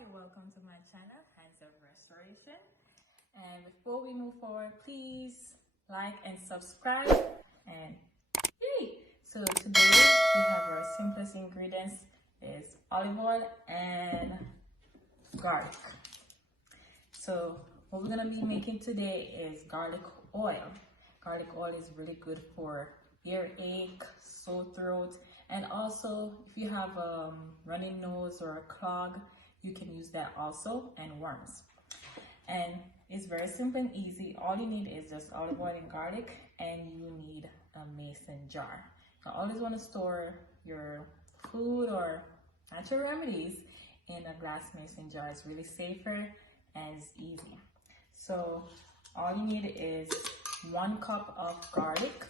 Hi, welcome to my channel, Hands of Restoration. And before we move forward, please like and subscribe. And yay! So today we have our simplest ingredients is olive oil and garlic. So what we're gonna be making today is garlic oil. Garlic oil is really good for earache, sore throat, and also if you have a runny nose or a clog, you can use that also, and worms. And it's very simple and easy. All you need is just olive oil and garlic, and you need a mason jar. Now always want to store your food or natural remedies in a glass mason jar. It's really safer and it's easy. So all you need is 1 cup of garlic.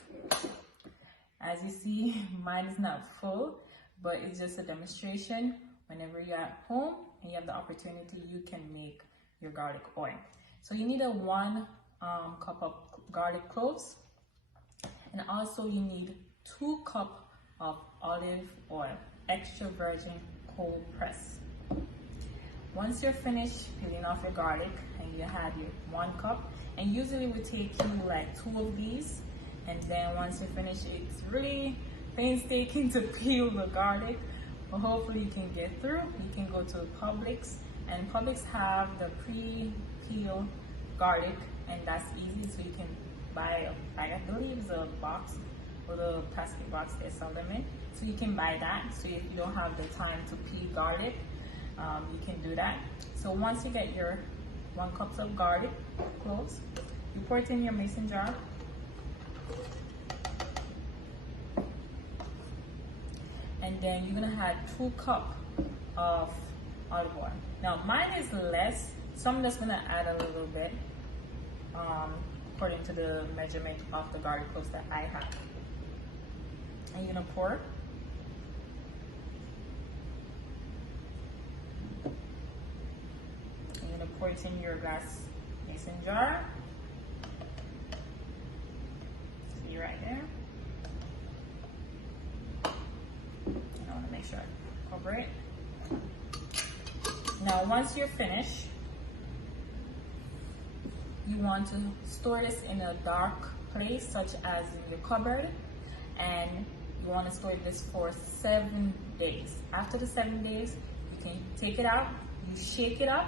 As you see, mine is not full, but it's just a demonstration. Whenever you're at home and you have the opportunity, you can make your garlic oil. So you need a 1 cup of garlic cloves, and also you need 2 cups of olive oil, extra virgin cold press. Once you're finished peeling off your garlic and you have your 1 cup, and usually it would take you like 2 of these, and then once you finish, it's really painstaking to peel the garlic, but hopefully you can get through. You can go to Publix, and Publix have the pre-peel garlic, and that's easy. So you can buy I believe it's a box or the plastic box they sell them in. So you can buy that. So if you don't have the time to peel garlic, you can do that. So once you get your 1 cup of garlic cloves, you pour it in your mason jar. And then you're gonna add 2 cups of olive oil. Now mine is less, so I'm just gonna add a little bit according to the measurement of the garlic cloves that I have. And you're gonna pour. And you're gonna pour it in your glass mason jar. See right there. Make sure I cover it. Now once you're finished, you want to store this in a dark place such as in your cupboard, and you want to store this for 7 days. After the 7 days, you can take it out, you shake it up,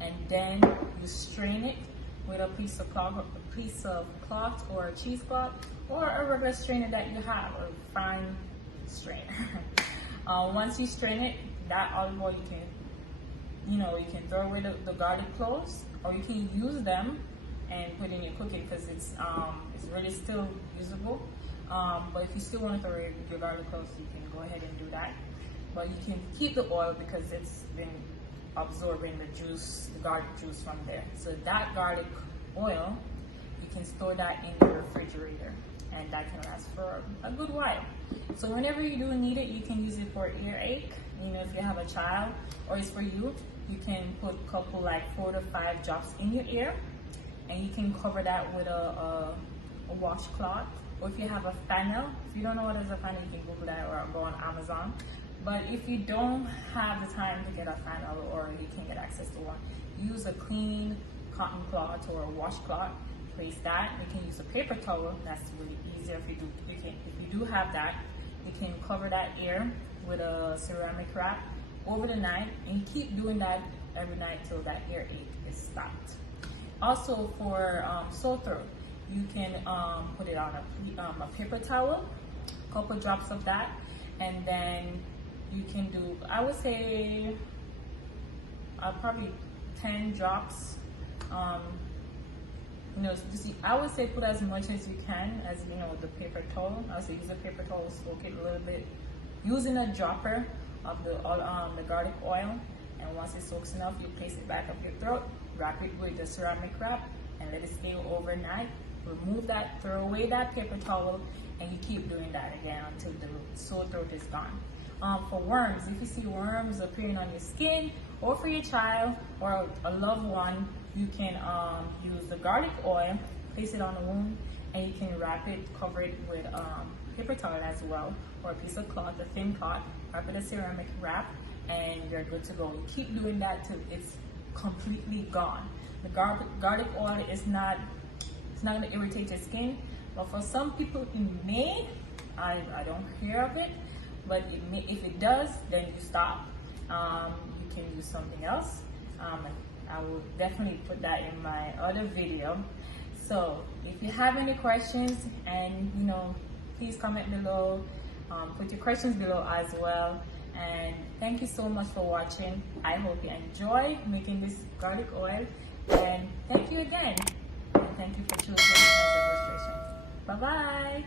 and then you strain it with a piece of cloth or a cheesecloth or a regular strainer that you have, or fine strainer. Once you strain it, that olive oil you can throw away the garlic cloves, or you can use them and put in your cooking because it's really still usable. But if you still want to throw away your garlic cloves, you can go ahead and do that. But you can keep the oil because it's been absorbing the juice, the garlic juice from there. So that garlic oil, you can store that in your refrigerator, and that can last for a good while. So whenever you do need it, you can use it for earache. If you have a child or it's for you can put a couple, like 4 to 5 drops in your ear, and you can cover that with a washcloth. Or if you have a funnel, if you don't know what is a funnel, you can Google that or go on Amazon. But if you don't have the time to get a funnel, or you can't get access to one, use a clean cotton cloth or a washcloth. Place that. You can use a paper towel. That's really easier if you do have that. You can cover that ear with a ceramic wrap over the night, and you keep doing that every night till that earache is stopped. Also for sore throat, you can put it on a paper towel, a couple drops of that, and then you can do, I would say probably 10 drops. I would say put as much as you can, as the paper towel. I would say use a paper towel, soak it a little bit, using a dropper of the garlic oil, and once it soaks enough, you place it back up your throat, wrap it with the ceramic wrap, and let it stay overnight. Remove that, throw away that paper towel, and you keep doing that again until the sore throat is gone. For worms, if you see worms appearing on your skin, or for your child or a loved one, you can use the garlic oil, place it on the wound, and you can wrap it, cover it with paper towel as well, or a piece of cloth, a thin cloth, wrap it a ceramic wrap, and you're good to go. You keep doing that till it's completely gone. The garlic oil is not, it's not going to irritate your skin, but for some people it may. I don't hear of it, but it may, if it does, then you stop. You can use something else. I will definitely put that in my other video. So if you have any questions, and please comment below. Put your questions below as well. And thank you so much for watching. I hope you enjoy making this garlic oil. And thank you again. And thank you for choosing as a illustration. Bye bye.